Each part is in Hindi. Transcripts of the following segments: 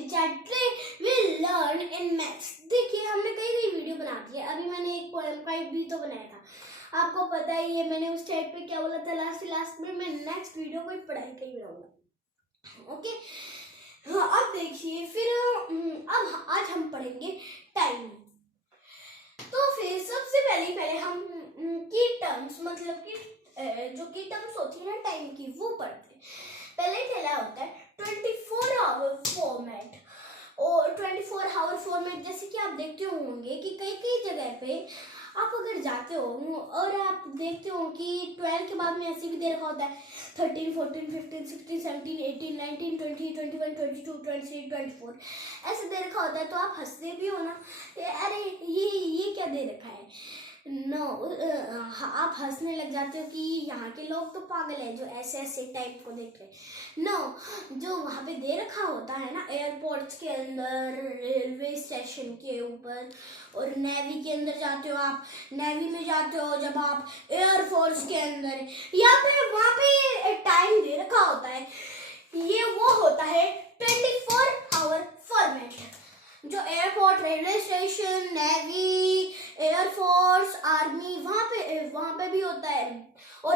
Chapter will learn in maths. देखिए हमने कई वीडियो बना दी है। अभी मैंने एक पोएम का एक भी तो बनाया था, आपको पता ही है। मैंने उस टाइप पे क्या बोला था लास्ट में मैं नेक्स्ट वीडियो कोई पढ़ाई का ही बनाऊंगा। ओके हाँ, अब देखिए फिर अब आज हम पढ़ेंगे टाइम। तो फिर सबसे पहले हम की टर्म्स मतलब कि जो की टर्म्स होती है ना टाइम की वो पढ़ते हैं। पहले पहला होता है 24 आवर फॉर्मेट। और 24 आवर फॉर्मेट जैसे कि आप देखते होंगे कि कई जगह पे आप अगर जाते हो और आप देखते हो कि 12 के बाद में ऐसे भी दे रखा होता है 13, 14, 15, 16, 17, 18, 19, 20, 21, 22, 23, 24 ऐसे दे रखा होता है। तो आप हंसते भी हो ना, अरे ये क्या दे रखा है। नो आप हंसने लग जाते हो कि यहाँ के लोग तो पागल है जो ऐसे टाइप को देख रहे। नो जो वहाँ पे दे रखा होता है ना एयरपोर्ट्स के अंदर, रेलवे स्टेशन के ऊपर, और नेवी के अंदर जाते हो आप, नेवी में जाते हो जब आप एयरफोर्स के अंदर, या फिर वहाँ पे टाइम दे रखा होता है। ये वो होता है 24 आवर फॉर्मेट। जो airport, railway station, navy, air force, army वहां पे भी होता है। और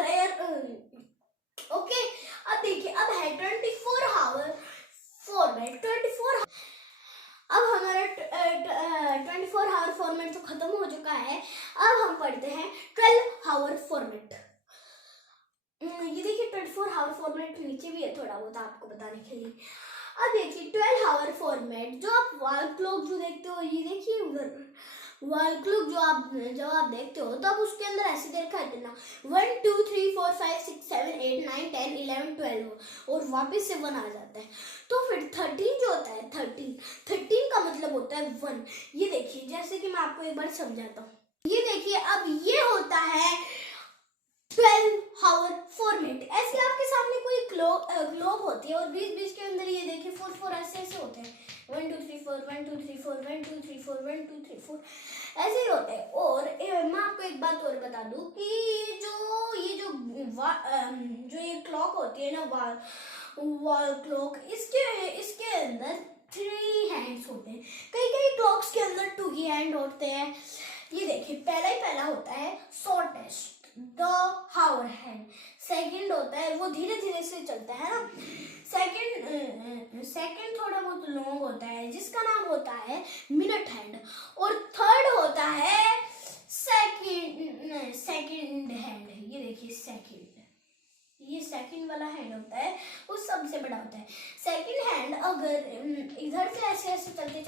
ओके अब देखिए अब है 24 आवर फॉर्मेट। 24 अब हमारा 24 आवर फॉर्मेट तो खत्म हो चुका है। अब हम पढ़ते हैं 12 आवर फॉर्मेट। ये देखिए 24 आवर फॉर्मेट नीचे भी है थोड़ा बहुत आपको बताने के लिए। अब देखिए 12 आवर फॉर्मेट जो आप वॉल क्लॉक जो देखते हो, ये देखिए उधर वॉल क्लॉक जब आप देखते हो तब उसके अंदर ऐसे दे रखा है ना 1 2 3 4 5 6 7 8 9 10 11 12 और वापस से 1 आ जाता है। तो फिर 13 जो होता है 13 का मतलब होता है 1। ये देखिए जैसे कि मैं आपको एक बार समझाता हूँ। ये देखिए अब ये होता है 12 आवर फॉर्मेट। ऐसे आपके सामने कोई ग्लोब होती है और बीच के अंदर ये देखिए 4 ऐसे होते हैं 1 2 3 4 1 2 3 4 1 2 3 4 1 2 3 4 ऐसे ही होते हैं। और मैं आपको एक बात और बता दूं कि जो ये क्लॉक होती है ना वॉल क्लॉक, इसके अंदर 3 हैंड्स होते हैं। कई क्लॉक्स के अंदर 2 ही हैंड होते हैं। ये देखिए पहला होता है shortest the hour hand. Second होता है वो धीरे से चलता है ना, सेकंड थोड़ा बहुत लॉन्ग होता है जिसका नाम होता है मिनट हैंड। और थर्ड होता है सेकंड हैंड। ये देखिए ये सेकंड वाला हैंड होता है वो सबसे बड़ा होता है। सेकंड हैंड अगर इधर से ऐसे चलते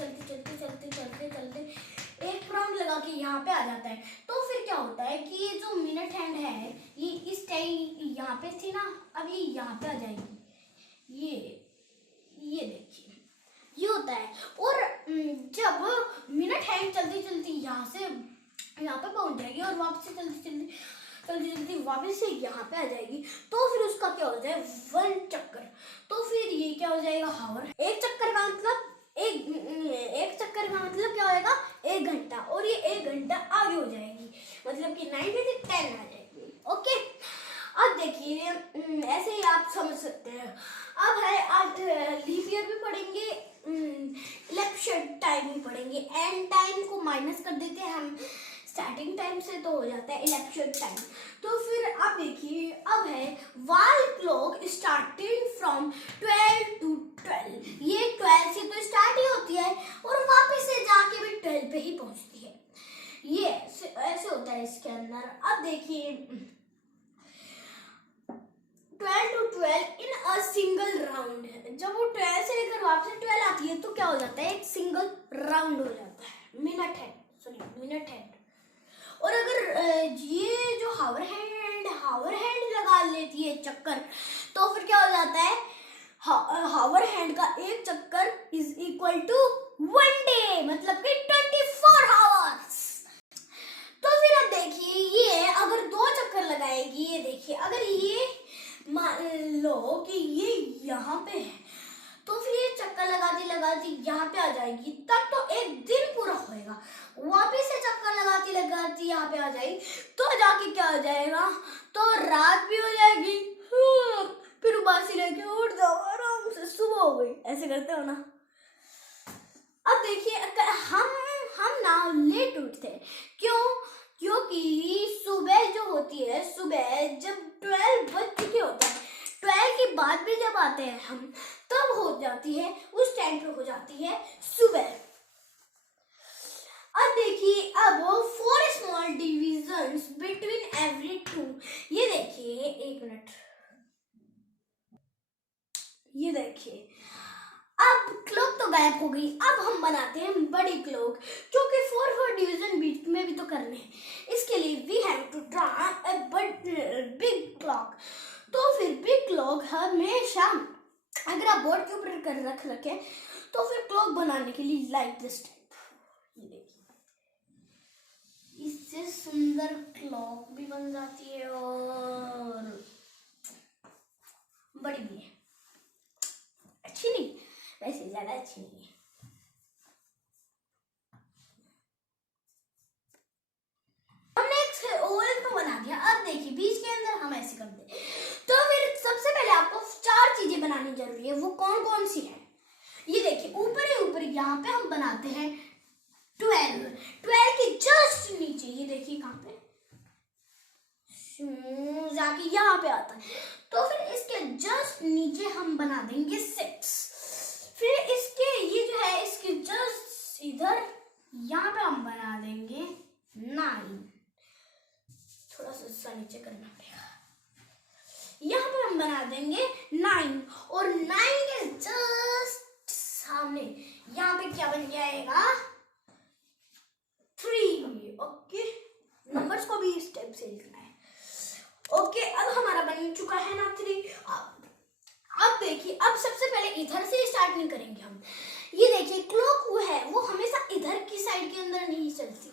एक राउंड लगा के यहाँ पे आ जाता है तो फिर क्या होता है कि ये जो मिनट हैंड है ये इस टाइम यहाँ पे थी ना, अब ये यहाँ पे आ जाएगी। ये देखिए ये होता है। और जब मिनट हैंड चलती यहाँ से यहाँ पे पहुंच जाएगी और वापस से चलती वापस से यहाँ पे आ जाएगी तो फिर उसका क्या हो जाए 1 चक्कर। तो फिर ये क्या हो जाएगा हावर। एक चक्कर का मतलब क्या होगा 1 घंटा, और ये 1 घंटा आगे हो जाएगी मतलब कि 90 से 10 आ जाएगी। ओके अब देखिए ऐसे ही आप समझ सकते हैं। अब है आज लीप ईयर भी पढ़ेंगे, इलेक्शन टाइम भी पढ़ेंगे। एंड टाइम को माइनस कर देते हैं हम स्टार्टिंग टाइम से तो हो जाता है इलेक्शन टाइम। तो फिर अब देखिए अब है wall clock starting from 12 to 12। ये 12 से तो स्टार्ट ही होती है और वापस से जाके भी 12 पे ही पहुंचती है। ये ऐसे होता है इसके अंदर। अब देखिए 12 to 12 in a single round है। जब वो 12 से लेकर वापस 12 आती है तो क्या हो जाता है एक सिंगल राउंड हो जाता है मिनट हैंड। और अगर ये जो हावर हैंड लगा लेती है चक्कर तो फिर क्या हो जाता है हावर हैंड का एक चक्कर इज इक्वल टू 1 डे मतलब कि 24 आवर्स। तो फिर अब देखिए ये अगर 2 चक्कर लगाएगी, ये देखिए अगर ये मान लो कि ये यहाँ पे है तो फिर ये चक्कर लगाती यहाँ पे आ जाएगी तब तो एक दिन पूरा होएगा। वापिस से चक्कर लगाती यहाँ पे आ जाएगी तो जाके क्या हो जाएगा तो रात भी हो जाएगी। फिर उबासी लेके उठ जाओ आराम से, सुबह हो गई। ऐसे करते हो ना। लेट उठते हैं। क्यों? क्योंकि सुबह जो होती है, सुबह जब 12 बज चुके होते हैं, 12 के बाद भी जब आते हैं हम, तब हो जाती है, उस टाइम पे हो जाती है सुबह। अब देखिए, अब 4 स्मॉल डिविजन्स बिटवीन एवरी 2। ये देखिए, एक मिनट, ये देखिए, अब क्लॉक तो गायब हो गई। अब हम बनाते हैं बड़ी क्लॉक, क्योंकि 4 डिवीजन बीच में भी तो करने हैं। इसके लिए we have to draw a big clock. तो फिर बिग क्लॉक हमेशा, अगर आप बोर्ड के ऊपर कर रखें तो फिर क्लॉक बनाने के लिए लाइक दिस टाइप, ये देखिए, इससे सुंदर क्लॉक भी बन जाती है और बड़ी भी है। अच्छी नहीं, वैसे ज्यादा अच्छी नहीं है। हमने एक ओवल को बना दिया। अब देखिए, बीच के अंदर हम ऐसे कर दे। तो फिर सबसे पहले आपको 4 चीजें बनानी जरूरी है। वो कौन कौन सी है? ये देखिए, ऊपर ही ऊपर यहाँ पे हम बनाते हैं 12 के जस्ट नीचे, ये देखिए कहाँ पे जाके यहाँ पे आता है। तो फिर इसके जस्ट नीचे हम बना देंगे 6। फिर इसके ये जो है, इसके जस्ट इधर यहाँ पे हम बना देंगे 9। थोड़ा सा नीचे करना पड़ेगा। यहाँ पे हम बना देंगे 9, और 9 के जस्ट सामने यहाँ पे क्या बन जाएगा? 3। ओके, नंबर्स को भी इस टाइप से लिखना है। ओके, अब हमारा बन चुका है ना 3। अब देखिए, अब सबसे पहले इधर से स्टार्ट नहीं करेंगे हम। ये देखिए, क्लॉक वो है, वो हमेशा इधर की साइड के अंदर नहीं चलती,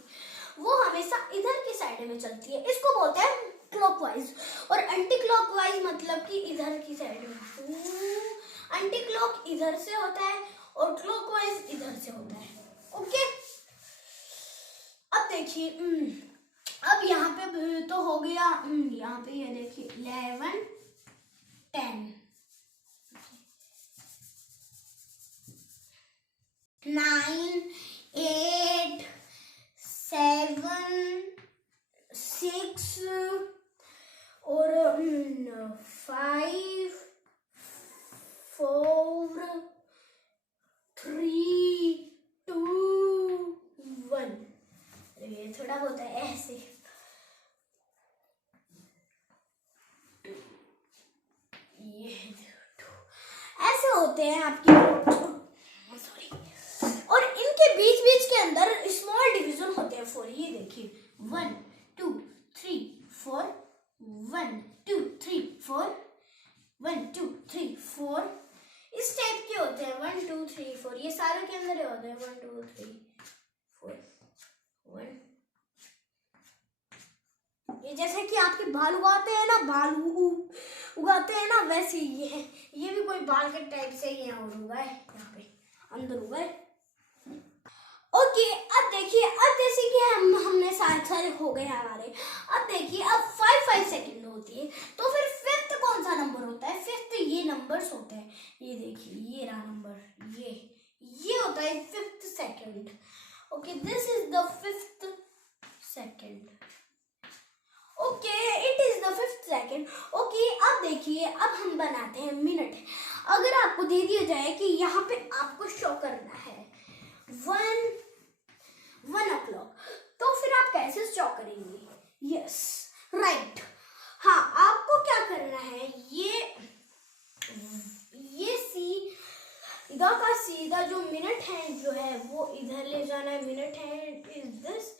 वो हमेशा इधर की साइड में चलती है। इसको बोलते हैं क्लॉकवाइज। और एंटी क्लॉकवाइज मतलब कि इधर की साइड में। एंटी क्लॉक इधर से होता है और क्लॉकवाइज इधर से होता है। ओके, अब देखिए, अब यहाँ पे तो हो गया, यहाँ पे ये देखिए 11 10 9 8 7 6 और 5 4 3 2 1। ये थोड़ा बहुत है ऐसे, ये ऐसे होते हैं आपके, सॉरी। और इनके बीच बीच के अंदर स्मॉल डिवीजन होते हैं 4। ये देखिए, 1 2 3 4 1 2 3 4 1 2 3 4, इस टाइप के होते हैं। 1 2 3 4, ये सारे के अंदर होते हैं। 1 2 3 4 1। ये जैसे कि आपके बाल उगाते हैं ना, बाल उगाते हैं ना, वैसे ये है। ये भी कोई बाल के टाइप से ही यहाँ उगा है, यहाँ पे अंदर उगा है। ओके, अब देखिए, अब जैसे कि हमने सारे हो गए हमारे। अब देखिए, अब 5 सेकंड होती है। तो फिर 5th कौन सा नंबर होता है? 5th ये नंबर्स होते हैं। ये देखिए, ये रहा नंबर, ये होता है 5th second. Okay, this is the 5th second. Okay, it is the 5th second. Okay, अब देखिए, अब हम बनाते हैं मिनट। अगर आपको दे दिया जाए कि यहाँ पे आपको शो करना है 1 o'clock, तो फिर आप कैसे शो करेंगे? Yes, right. हाँ, आपको क्या करना है, ये सीधा का सीधा जो मिनट हैंड जो है वो इधर ले जाना है। Minute hand is this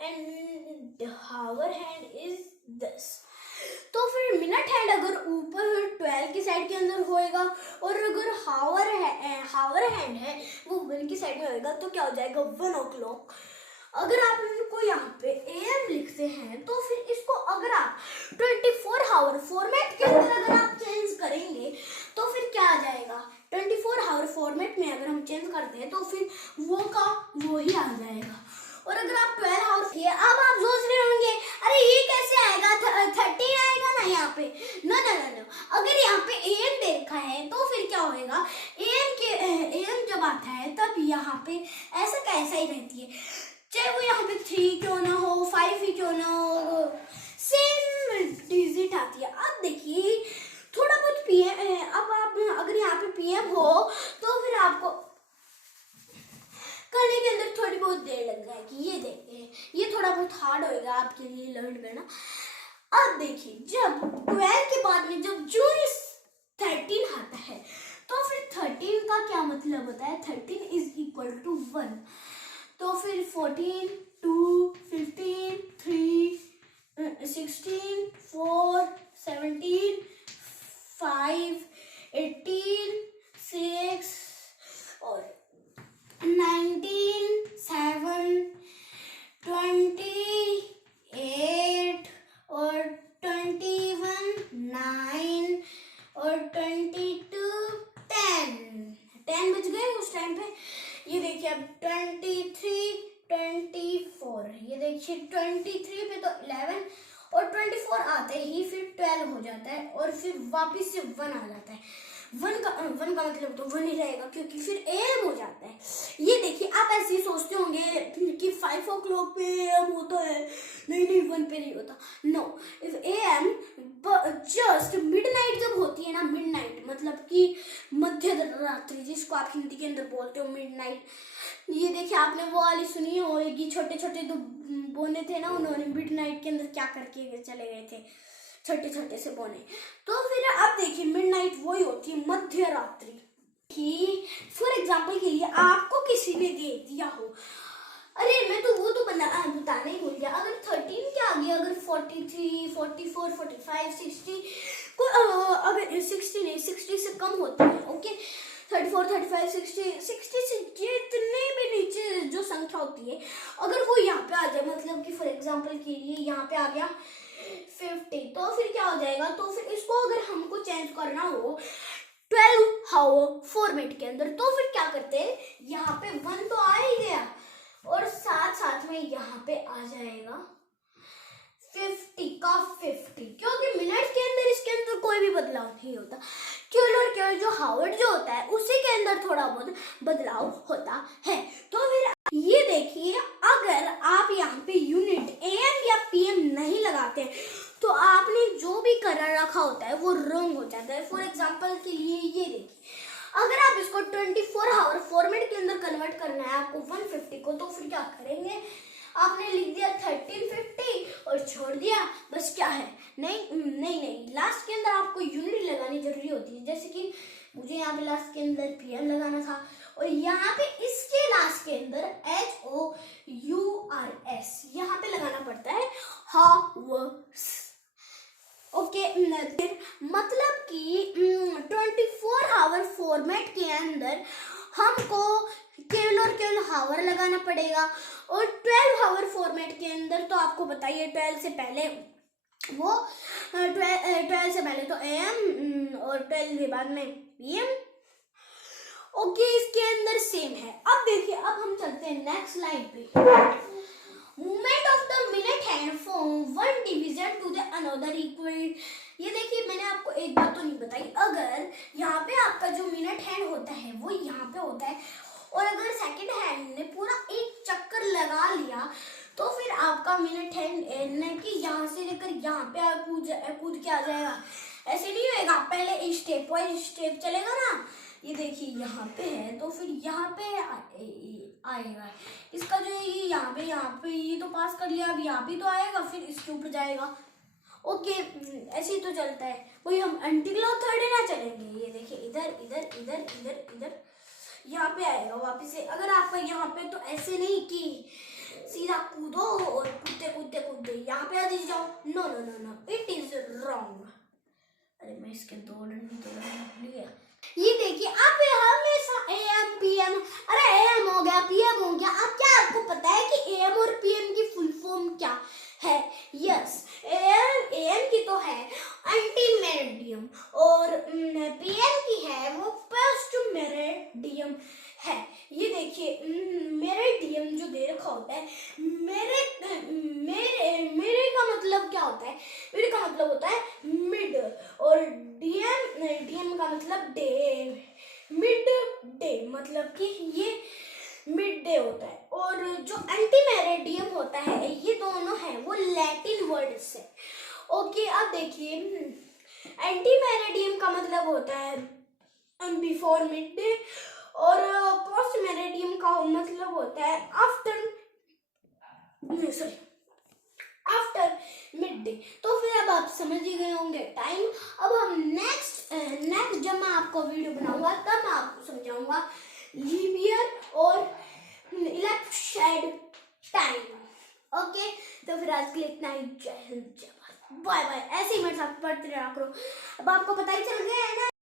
and hour hand is this। तो फिर मिनट हैंड अगर ऊपर 12 की साइड के अंदर होएगा, और अगर हावर हैंड है वो 1 की साइड में होएगा, तो क्या हो जाएगा? 1 o'clock। अगर आप इनको यहाँ पे AM लिखते हैं, तो फिर इसको अगर आप 24 आवर फॉर्मेट के अंदर अगर आप चेंज करेंगे, तो फिर क्या आ जाएगा? 24 आवर फॉर्मेट में अगर हम चेंज करते हैं, तो फिर वो ही आ जाएगा। और अगर आप 12 आवर्स, अब आप सोच रहे होंगे, अरे ये कैसे आएगा? 13 आएगा ना यहाँ पे? नो। अगर यहाँ पे AM दे रखा है, तो फिर क्या होएगा? AM जब आता है, तब यहाँ पे ऐसा कैसा ही रहती है। चाहे वो यहाँ पे 3 क्यों ना हो, 5 ही क्यों ना हो, सेम डिजिट आती है। अब देखिए थोड़ा बहुत पीएम, अब आप अगर यहाँ पे पीएम हो तो फिर आपको करने के अंदर थोड़ी बहुत देर लग जाएगी। ये देखिए ये थोड़ा बहुत हार्ड होएगा आपके लिए लर्न करना। अब देखिए जब 12 के बाद में जब जून 13 आता है तो फिर 13 का क्या मतलब होता है, 13 इज इक्वल टू 1। तो फिर 14, 2, 15, 3, 16, 4, 17, 5, 18, 6 और 19, 7, 28 और 21, 9 और 22, 10 बज गए उस टाइम पे। ये देखिए अब 23, 24, ये देखिए 23 पे तो 11 और 24 आते ही फिर 12 हो जाता है और फिर वापस से 1 आ जाता है। 1 का मतलब तो 1 ही रहेगा क्योंकि फिर AM हो जाता है। ये देखिए आप ऐसे ही सोचते होंगे कि 5 o'clock पे AM होता है, नहीं 1 पे नहीं होता। नो, AM जस्ट मिडनाइट जब होती है ना, मिडनाइट मतलब कि मध्य रात्रि, जिसको आप हिंदी के अंदर बोलते हो मिडनाइट। ये देखिए आपने वो वाली सुनी होगी, छोटे छोटे दो बोने थे ना, उन्होंने मिडनाइट के अंदर क्या करके चले गए थे, छोटे छोटे से बोने। तो फिर अब देखिए मिडनाइट वही होती है मध्य रात्रि कि फॉर एग्जाम्पल के लिए आपको किसी ने दे दिया हो, अरे मैं तो वो तो बताना ही भूल गया, अगर 13 के आगे अगर 43, 44, 45, 60 को अगर 60 नहीं 60 से कम होता है, ओके 34, 35, 60 से जितने भी नीचे जो संख्या होती है अगर वो यहाँ पे आ जाए, मतलब कि फॉर एग्जाम्पल के लिए यहाँ पे आ गया 50, तो फिर क्या हो जाएगा, तो फिर इसको अगर हमको चेंज करना हो 12 हावर फॉर्मेट के अंदर, तो फिर क्या करते हैं, यहाँ पे 1 तो आ ही गया और साथ साथ में यहाँ पे आ जाएगा 50 का 50, क्योंकि मिनट के अंदर इसके अंदर कोई भी बदलाव नहीं होता, केवल और केवल जो हावर्ड जो होता है उसी के अंदर थोड़ा बहुत बदलाव होता है। तो फिर ये देखिए अगर आप यहाँ पे यूनिट AM या PM नहीं लगाते तो आपने जो भी कर रखा होता है वो रॉन्ग हो जाता है। फॉर एग्जाम्पल के लिए ये देखिए अगर आप इसको 24 आवर फॉर्मेट के अंदर कन्वर्ट करना है आपको 150 को, तो फिर क्या करेंगे, आपने लिख दिया 1350 और छोड़ दिया, बस क्या है, नहीं लास्ट के अंदर आपको यूनिट लगानी जरूरी होती है। जैसे कि मुझे यहाँ पे लास्ट के अंदर PM लगाना था और यहाँ पे इसके लास्ट के अंदर HOURS यहाँ पे लगाना पड़ता है हावर्स, ओके। मतलब कि 24 आवर फॉर्मेट के अंदर हमको केवल और केवल हावर लगाना पड़ेगा और 12 आवर फॉर्मेट के अंदर तो आपको बताइए 12 से पहले वो 12 से पहले तो AM और 12 के बाद में PM, ओके इसके अंदर सेम है। अब देखिए अब हम चलते हैं नेक्स्ट लाइन पे। Movement of the minute hand from one division to the another equal. ये देखिए मैंने आपको एक बात तो नहीं बताई, अगर यहाँ पे आपका जो मिनट हैंड होता है वो यहाँ पे होता है और अगर सेकंड हैंड ने पूरा एक चक्कर लगा लिया तो फिर आपका मिनट हैंड कि यहाँ से लेकर यहाँ पे कूद के आ जाएगा, ऐसे नहीं होएगा, पहले स्टेप वाइज स्टेप चलेगा ना। ये देखिए यहाँ पे है तो फिर यहाँ पे आएगा, इसका जो है ये यहाँ पे ये तो पास कर लिया, अब यहाँ पे तो आएगा फिर इसके ऊपर जाएगा, ओके ऐसे ही तो चलता है। वही हम एंटीक्लॉक थर्ड ना चलेंगे, ये देखिए इधर इधर इधर इधर इधर यहाँ पे आएगा वापिस से। अगर आपका यहाँ पे तो ऐसे नहीं कि सीधा कूदो और कूदते कूदते कूदते यहाँ पे आ जाओ, no no no no, it is wrong. अरे मैं इसके दो डंडी तो भूल गया। ये देखिए आप हमेशा AM PM, अरे AM हो गया PM हो गया, अब क्या आपको पता है कि AM और PM की फुल फॉर्म क्या है? यस, AM की तो है एंटी मेरिडियम और PM की है वो पोस्ट मेरिडियम है। ये देखिए मेरिडियम जो दे रखा होता है, मेरे का मतलब क्या होता है, मेरे का मतलब होता है मिड और डीएम का मतलब डे, मिड डे मतलब कि ये मिड डे होता है, और जो एंटी मेरिडियम होता है, ये दोनों है वो लैटिन वर्ड्स है। ओके, अब देखिए, एंटी मेरिडियम का मतलब होता है बिफोर मिड डे, और पोस्ट मेरिडियम का मतलब होता है after, sorry, after mid day. तो फिर अब आप समझ ही गए होंगे टाइम। अब हम नेक्स्ट जब मैं आपको वीडियो बनाऊंगा तब मैं आपको समझाऊंगा लीप ईयर और इलेक्ट्रिक टाइम। ओके, तो फिर आज के लिए इतना ही। जय हिंद, जय भारत, बाय बाय। ऐसे ही मेरे साथ पढ़ते रहा करो। अब आपको पता ही चल गया है ना।